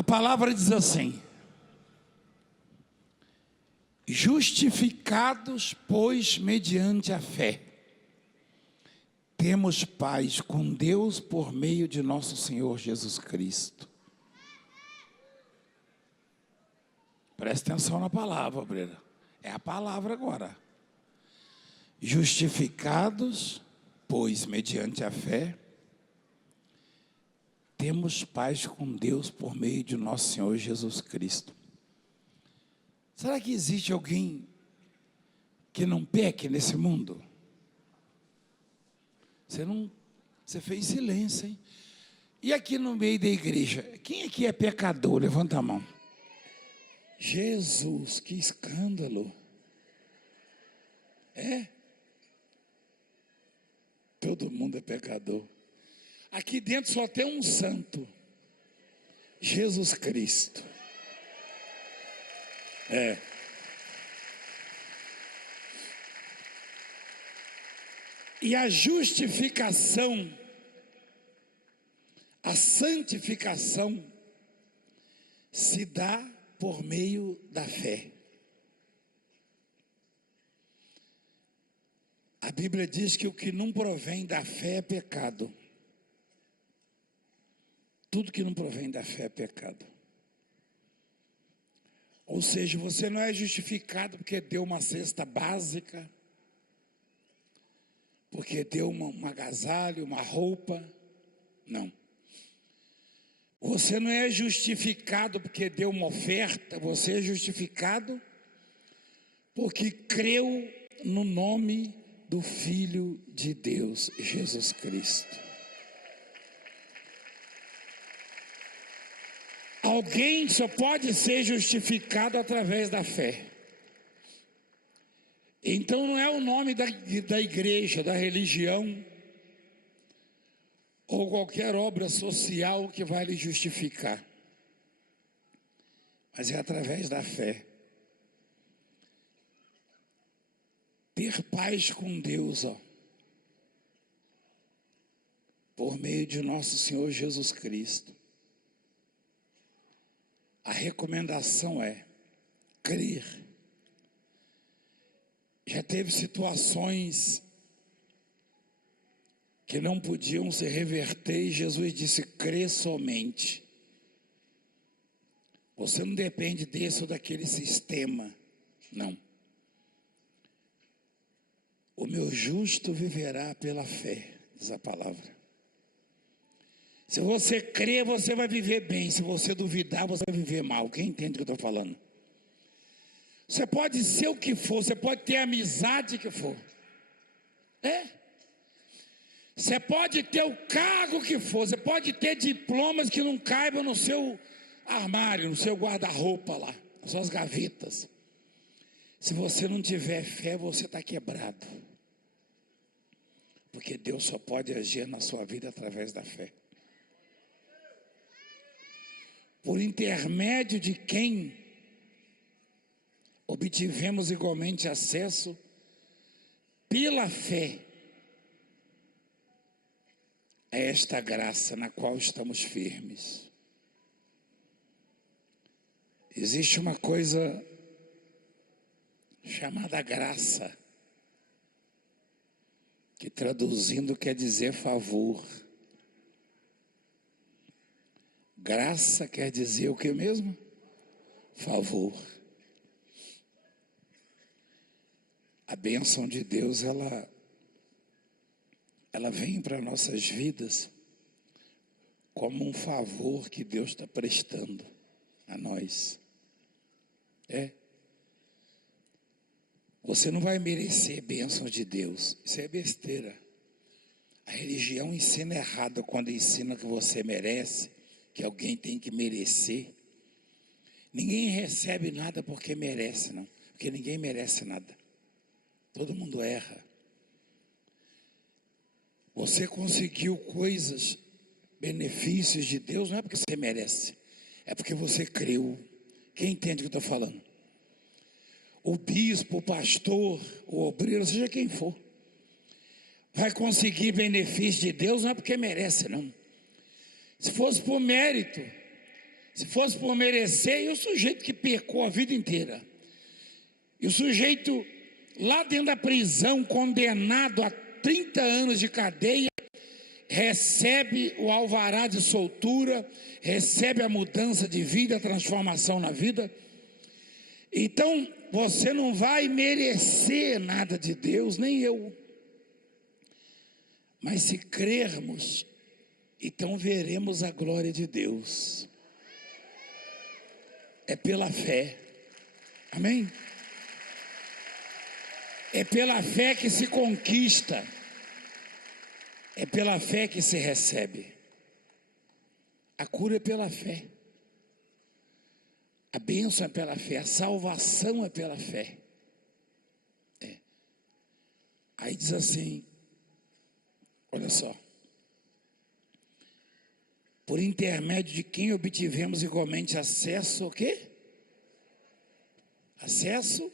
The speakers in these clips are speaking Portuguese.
A palavra diz assim: justificados, pois, mediante a fé, temos paz com Deus por meio de nosso Senhor Jesus Cristo. Presta atenção na palavra, Brena. É a palavra agora. Justificados, pois, mediante a fé, temos paz com Deus por meio de nosso Senhor Jesus Cristo. Será que existe alguém que não peque nesse mundo? Você fez silêncio, hein? E aqui no meio da igreja, quem aqui é pecador? Levanta a mão. Jesus, que escândalo. É? Todo mundo é pecador. Aqui dentro só tem um santo, Jesus Cristo. É. E a justificação, a santificação, se dá por meio da fé. A Bíblia diz que o que não provém da fé é pecado. Tudo que não provém da fé é pecado. Ou seja, você não é justificado porque deu uma cesta básica, porque deu um agasalho, uma roupa. Não. Você não é justificado porque deu uma oferta. Você é justificado porque creu no nome do Filho de Deus, Jesus Cristo. Alguém só pode ser justificado através da fé. Então não é o nome da igreja, da religião, ou qualquer obra social que vai lhe justificar. Mas é através da fé. Ter paz com Deus, por meio de nosso Senhor Jesus Cristo. A recomendação é crer. Já teve situações que não podiam se reverter e Jesus disse: crê somente. Você não depende desse ou daquele sistema, não. O meu justo viverá pela fé, diz a palavra. Se você crer, você vai viver bem. Se você duvidar, você vai viver mal. Quem entende o que eu estou falando? Você pode ser o que for, você pode ter a amizade que for. É. Você pode ter o cargo que for, você pode ter diplomas que não caibam no seu armário, no seu guarda-roupa lá, nas suas gavetas. Se você não tiver fé, você está quebrado. Porque Deus só pode agir na sua vida através da fé. Por intermédio de quem obtivemos igualmente acesso pela fé a esta graça na qual estamos firmes. Existe uma coisa chamada graça, que traduzindo quer dizer favor. Graça quer dizer o que mesmo? Favor. A bênção de Deus, ela vem para nossas vidas como um favor que Deus está prestando a nós. Você não vai merecer bênçãos de Deus. Isso é besteira. A religião ensina errado quando ensina que você merece, que alguém tem que merecer. Ninguém recebe nada porque merece, não. Porque ninguém merece nada. Todo mundo erra. Você conseguiu coisas, benefícios de Deus, não é porque você merece. É porque você creu. Quem entende o que eu estou falando? O bispo, o pastor, o obreiro, seja quem for, vai conseguir benefício de Deus, não é porque merece, não. Se fosse por mérito, Se fosse por merecer, e o sujeito que pecou a vida inteira, e o sujeito lá dentro da prisão, condenado a 30 anos de cadeia, recebe o alvará de soltura, recebe a mudança de vida, a transformação na vida. Então, você não vai merecer nada de Deus, nem eu. Mas se crermos, então veremos a glória de Deus. É pela fé. Amém? É pela fé que se conquista. É pela fé que se recebe. A cura é pela fé. A bênção é pela fé. A salvação é pela fé. Aí diz assim, olha só. Por intermédio de quem obtivemos igualmente acesso ao quê? Acesso?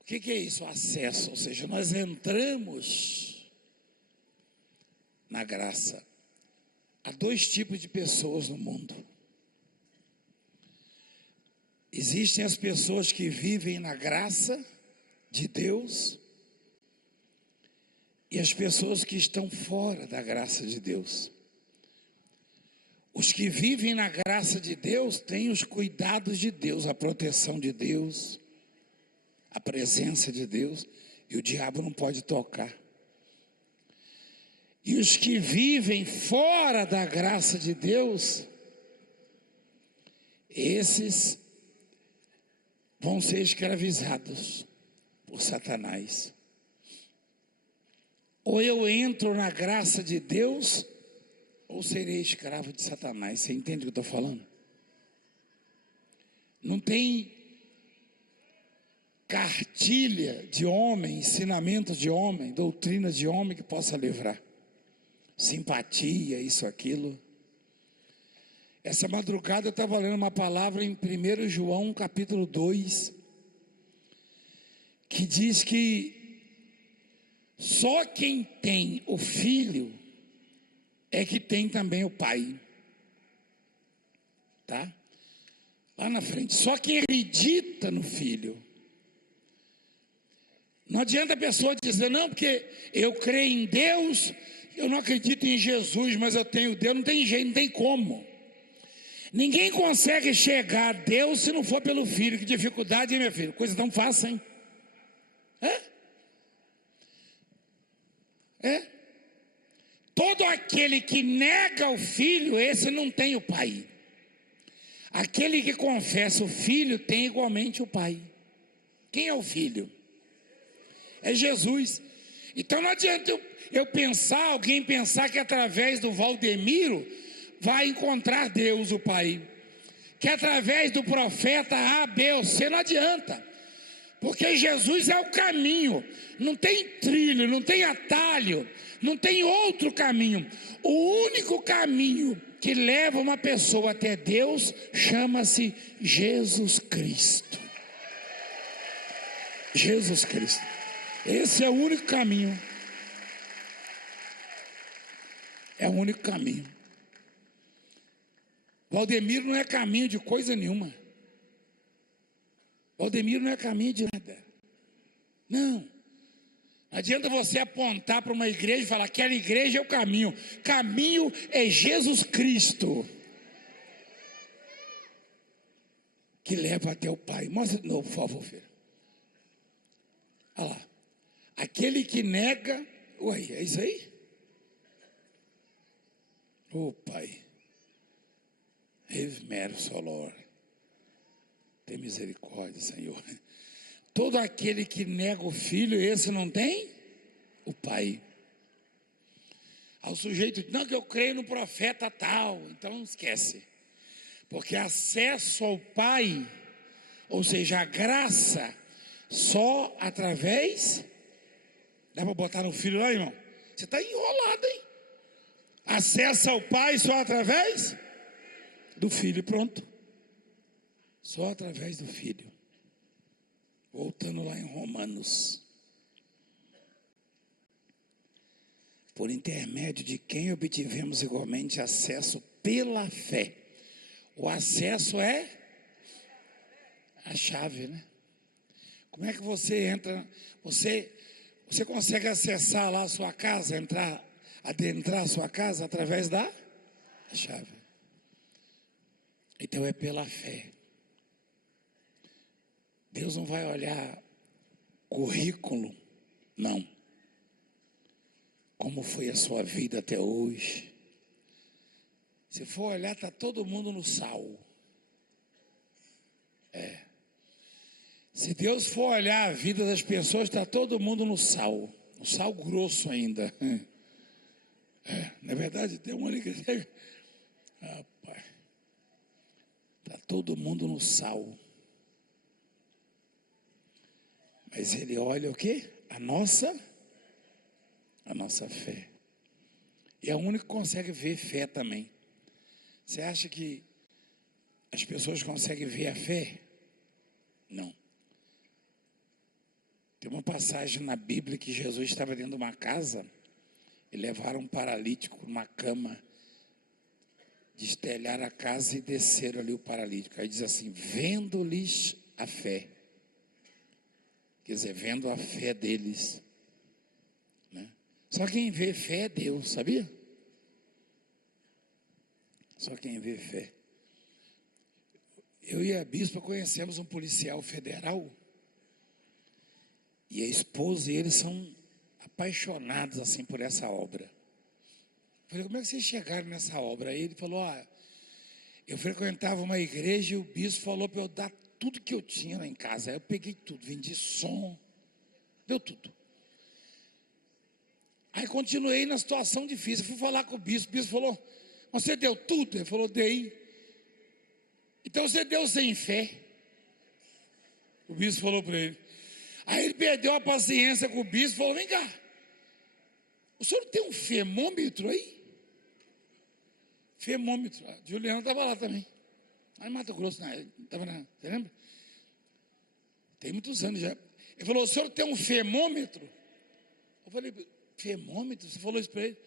O que é isso? Acesso, ou seja, nós entramos na graça. Há dois tipos de pessoas no mundo. Existem as pessoas que vivem na graça de Deus e as pessoas que estão fora da graça de Deus. Os que vivem na graça de Deus têm os cuidados de Deus, a proteção de Deus, a presença de Deus, e o diabo não pode tocar. E os que vivem fora da graça de Deus, esses vão ser escravizados por Satanás. Ou eu entro na graça de Deus, ou serei escravo de Satanás. Você entende o que eu estou falando? Não tem cartilha de homem, ensinamentos de homem, doutrinas de homem que possa livrar. Simpatia, isso, aquilo. Essa madrugada eu estava lendo uma palavra em 1 João capítulo 2, que diz que só quem tem o filho é que tem também o pai. Tá? Lá na frente, só quem acredita no filho. Não adianta a pessoa dizer, não, porque eu creio em Deus, eu não acredito em Jesus, mas eu tenho Deus. Não tem jeito, não tem como. Ninguém consegue chegar a Deus se não for pelo filho. Que dificuldade, hein, meu filho? Coisa tão fácil, hein? Todo aquele que nega o filho, esse não tem o pai. Aquele que confessa o filho tem igualmente o pai. Quem é o filho? É Jesus. Então não adianta alguém pensar que através do Valdemiro vai encontrar Deus, o Pai. Que através do profeta A, B ou C, não adianta. Porque Jesus é o caminho. Não tem trilho, não tem atalho, não tem outro caminho. O único caminho que leva uma pessoa até Deus chama-se Jesus Cristo. Jesus Cristo. Esse é o único caminho. É o único caminho. Valdemiro não é caminho de coisa nenhuma. Valdemiro não é caminho de nada. Não. Não adianta você apontar para uma igreja e falar, aquela igreja é o caminho. Caminho é Jesus Cristo. Que leva até o Pai. Mostra de novo, por favor, filho. Olha lá. Aquele que nega. Ué, é isso aí? Ô Pai. Mero Solor. Tem misericórdia, Senhor. Todo aquele que nega o filho, esse não tem o pai. Ao sujeito diz, não, que eu creio no profeta tal. Então esquece. Porque acesso ao pai, ou seja, a graça, só através. Dá para botar no filho lá, irmão? Você está enrolado, hein? Acesso ao pai só através do filho, pronto. Só através do filho. Voltando lá em Romanos. Por intermédio de quem obtivemos igualmente acesso pela fé. O acesso é a chave, né? Como é que você entra? Você consegue acessar lá a sua casa, adentrar a sua casa através da chave. Então é pela fé. Deus não vai olhar currículo, não. Como foi a sua vida até hoje? Se for olhar, está todo mundo no sal. Se Deus for olhar a vida das pessoas, está todo mundo no sal grosso ainda. Não é verdade? Tem uma igreja. Rapaz, está todo mundo no sal. Mas Ele olha o quê? A nossa fé. E é o único que consegue ver fé também. Você acha que as pessoas conseguem ver a fé? Não. Tem uma passagem na Bíblia que Jesus estava dentro de uma casa e levaram um paralítico numa cama, destelharam a casa e desceram ali o paralítico. Aí diz assim, vendo-lhes a fé. Quer dizer, vendo a fé deles. Né? Só quem vê fé é Deus, sabia? Só quem vê fé. Eu e a bispa conhecemos um policial federal. E a esposa e eles são apaixonados assim por essa obra. Eu falei, como é que vocês chegaram nessa obra? Aí ele falou, eu frequentava uma igreja e o bispo falou para eu dar tudo que eu tinha lá em casa. Aí eu peguei tudo, vendi som, deu tudo. Aí continuei na situação difícil, fui falar com o bispo falou, você deu tudo? Ele falou, dei. Então você deu sem fé. O bispo falou para ele. Aí ele perdeu a paciência com o bispo e falou, vem cá, o senhor tem um femômetro aí? Femômetro, a Juliana estava lá também. Lá em Mato Grosso, você lembra? Tem muitos anos já. Ele falou, o senhor tem um femômetro? Eu falei, femômetro? Você falou isso para ele?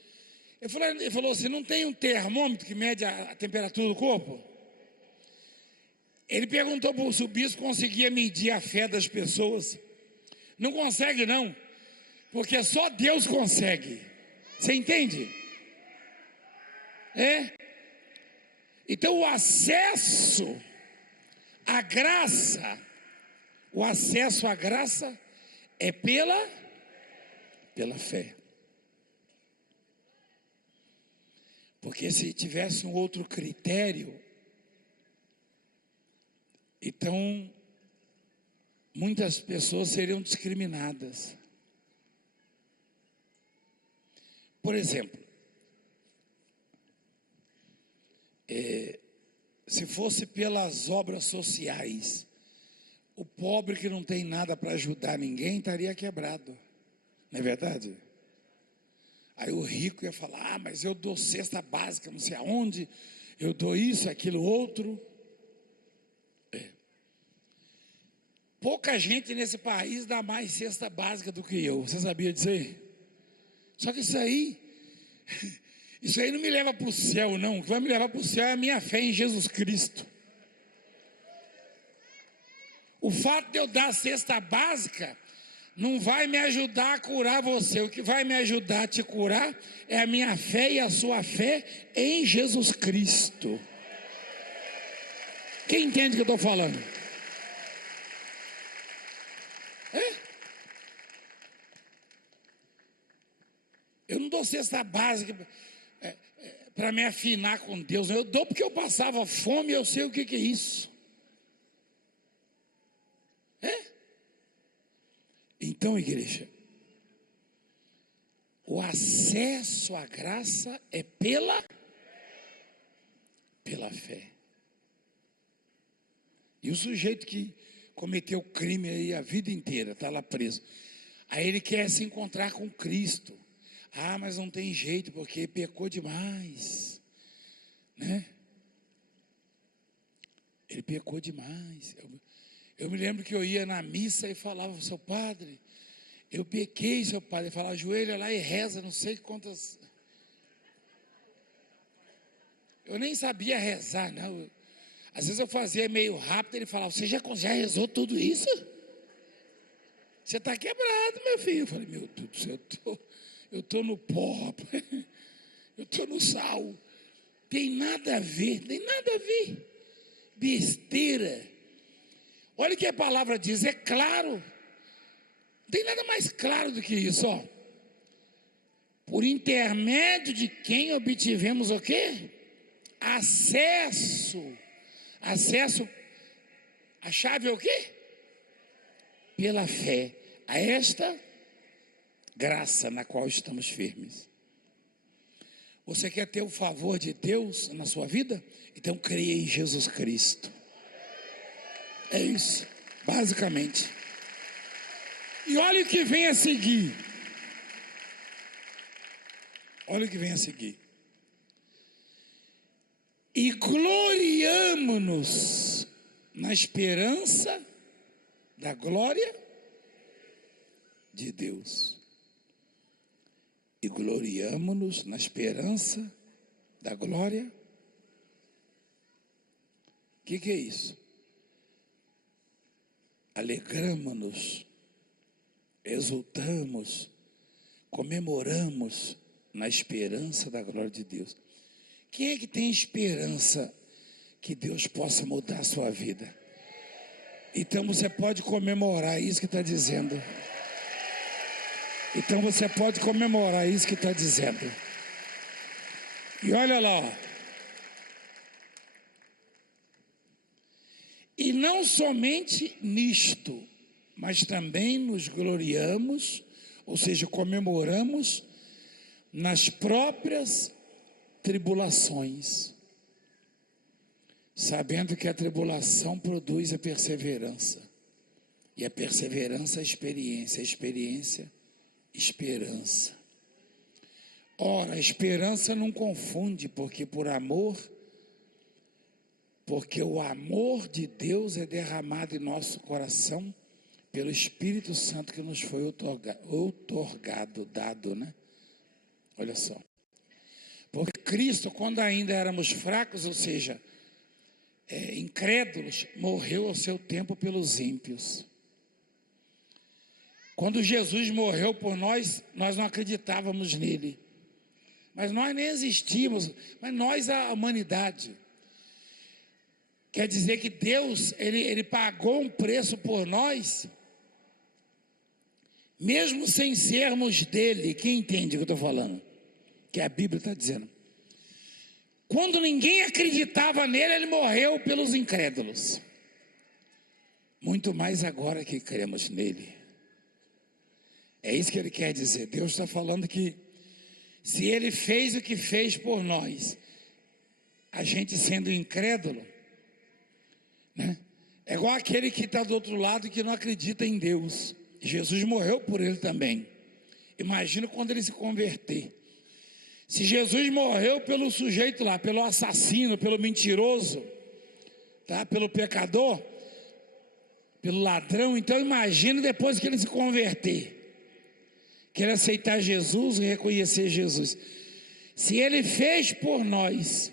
Ele falou, você não tem um termômetro que mede a temperatura do corpo? Ele perguntou para o bispo se conseguia medir a fé das pessoas. Não consegue não, porque só Deus consegue. Você entende? Então o acesso à graça é pela fé. Porque se tivesse um outro critério, então muitas pessoas seriam discriminadas. Por exemplo, se fosse pelas obras sociais, o pobre que não tem nada para ajudar ninguém estaria quebrado, não é verdade? Aí o rico ia falar, mas eu dou cesta básica não sei aonde, eu dou isso, aquilo, outro. Pouca gente nesse país dá mais cesta básica do que eu, você sabia disso aí? Só que isso aí não me leva para o céu não, o que vai me levar para o céu é a minha fé em Jesus Cristo. O fato de eu dar a cesta básica não vai me ajudar a curar você, o que vai me ajudar a te curar é a minha fé e a sua fé em Jesus Cristo. Quem entende o que eu estou falando? Eu não dou cesta básica para me afinar com Deus, eu dou porque eu passava fome e eu sei o que é isso. Então, igreja, o acesso à graça é pela fé. E o sujeito que cometeu crime aí a vida inteira, está lá preso, aí ele quer se encontrar com Cristo. Mas não tem jeito, porque pecou demais, né? Ele pecou demais. Eu me lembro que eu ia na missa e falava, seu padre, eu pequei, seu padre. Ele falava, ajoelha lá e reza, não sei quantas. Eu nem sabia rezar, não. Às vezes eu fazia meio rápido, ele falava, você já rezou tudo isso? Você está quebrado, meu filho. Eu falei, meu Deus do céu, eu estou no pó, rapaz. Eu estou no sal. Tem nada a ver. Besteira. Olha o que a palavra diz, é claro. Não tem nada mais claro do que isso, ó. Por intermédio de quem obtivemos o quê? Acesso. A chave é o quê? Pela fé. A esta graça na qual estamos firmes. Você quer ter o favor de Deus na sua vida? Então creia em Jesus Cristo. É isso, basicamente. E olha o que vem a seguir. E gloriamo-nos na esperança da glória de Deus. E gloriamo-nos na esperança da glória. O que é isso? Alegramo-nos, exultamos, comemoramos na esperança da glória de Deus. Quem é que tem esperança que Deus possa mudar a sua vida? Então você pode comemorar isso que está dizendo. E olha lá, ó. E não somente nisto, mas também nos gloriamos, ou seja, comemoramos nas próprias tribulações, sabendo que a tribulação produz a perseverança, e a perseverança a experiência, esperança. Ora, a esperança não confunde, porque o amor de Deus é derramado em nosso coração pelo Espírito Santo que nos foi dado, né? Olha só. Porque Cristo, quando ainda éramos fracos, ou seja, incrédulos, morreu ao seu tempo pelos ímpios. Quando Jesus morreu por nós, nós não acreditávamos nele. Mas nós nem existíamos, mas nós, a humanidade. Quer dizer que Deus, ele pagou um preço por nós, mesmo sem sermos dele. Quem entende o que eu estou falando? Que a Bíblia está dizendo. Quando ninguém acreditava nele, ele morreu pelos incrédulos. Muito mais agora que cremos nele. É isso que ele quer dizer. Deus está falando que se ele fez o que fez por nós, a gente sendo incrédulo, né? É igual aquele que está do outro lado e que não acredita em Deus. Jesus morreu por ele também. Imagina quando ele se converter. Se Jesus morreu pelo sujeito lá, pelo assassino, pelo mentiroso, tá? Pelo pecador, pelo ladrão, então imagina depois que ele se converter, que ele aceitar Jesus e reconhecer Jesus. Se ele fez por nós,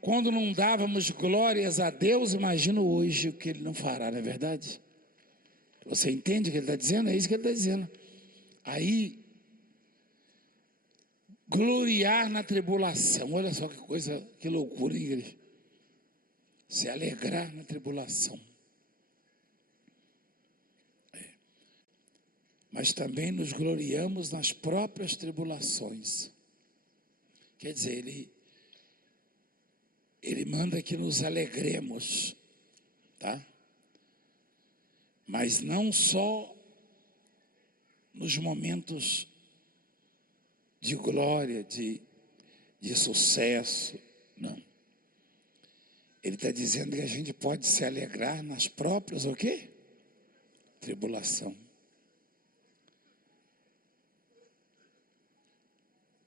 quando não dávamos glórias a Deus, imagina hoje o que ele não fará, não é verdade? Você entende o que ele está dizendo? É isso que ele está dizendo. Aí, gloriar na tribulação, olha só que coisa, que loucura, hein, igreja? Se alegrar na tribulação. Mas também nos gloriamos nas próprias tribulações. Quer dizer, ele manda que nos alegremos, tá? Mas não só nos momentos de glória, de sucesso, não. Ele está dizendo que a gente pode se alegrar nas próprias, o quê? Tribulação.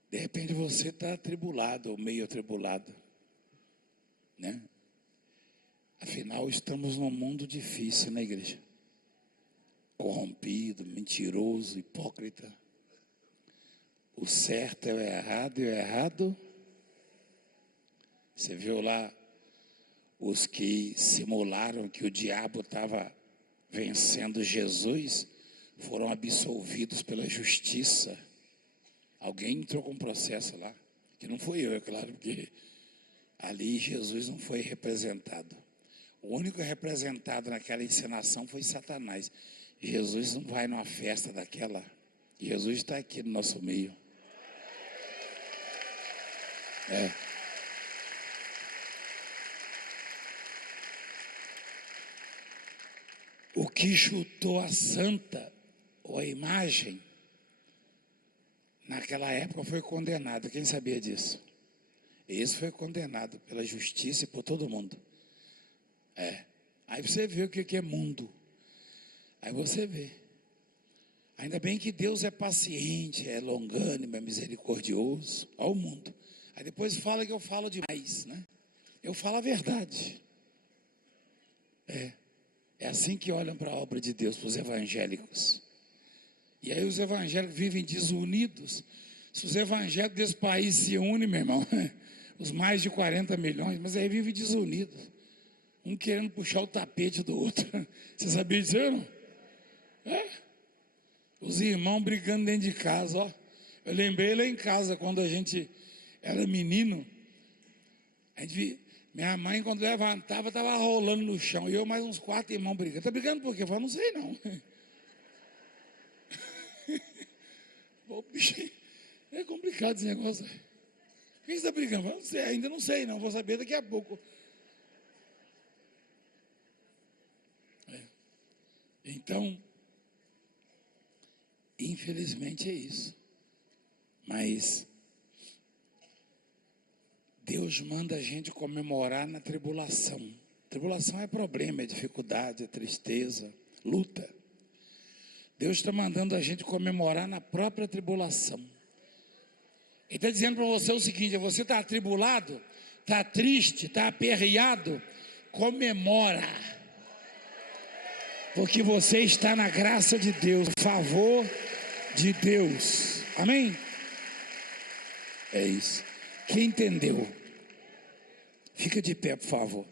De repente você está atribulado ou meio atribulado, né? Afinal, estamos num mundo difícil, né, igreja? Corrompido, mentiroso, hipócrita. O certo é o errado e o errado Você viu lá os que simularam que o diabo estava vencendo Jesus, foram absolvidos pela justiça. Alguém entrou com um processo lá, que não fui eu, é claro, porque ali Jesus não foi representado. O único representado naquela encenação foi Satanás. Jesus não vai numa festa daquela. Jesus está aqui no nosso meio. O que chutou a santa, ou a imagem, naquela época foi condenado. Quem sabia disso? Esse foi condenado pela justiça e por todo mundo. Aí você vê o que é mundo. Aí você vê. Ainda bem que Deus é paciente, é longânimo, é misericordioso. Olha o mundo. Aí depois fala que eu falo demais, né? Eu falo a verdade. É assim que olham para a obra de Deus, para os evangélicos. E aí os evangélicos vivem desunidos. Se os evangélicos desse país se unem, meu irmão, os mais de 40 milhões, mas aí vivem desunidos. Um querendo puxar o tapete do outro. Você sabia disso, não? Os irmãos brigando dentro de casa, ó. Eu lembrei lá em casa, quando a gente era menino, minha mãe, quando levantava, estava rolando no chão. E eu mais uns 4 irmãos brigando. Está brigando por quê? Eu falei, não sei não. Pô, bicho, é complicado esse negócio. Por que você está brigando? Eu não sei, ainda não sei não, vou saber daqui a pouco. Então, infelizmente é isso. Mas Deus manda a gente comemorar na tribulação. Tribulação é problema, é dificuldade, é tristeza, luta. Deus está mandando a gente comemorar na própria tribulação. Ele está dizendo para você o seguinte: você está atribulado, está triste, está aperreado, comemora. Porque você está na graça de Deus, no favor de Deus. Amém? É isso. Quem entendeu? Fica de pé, por favor.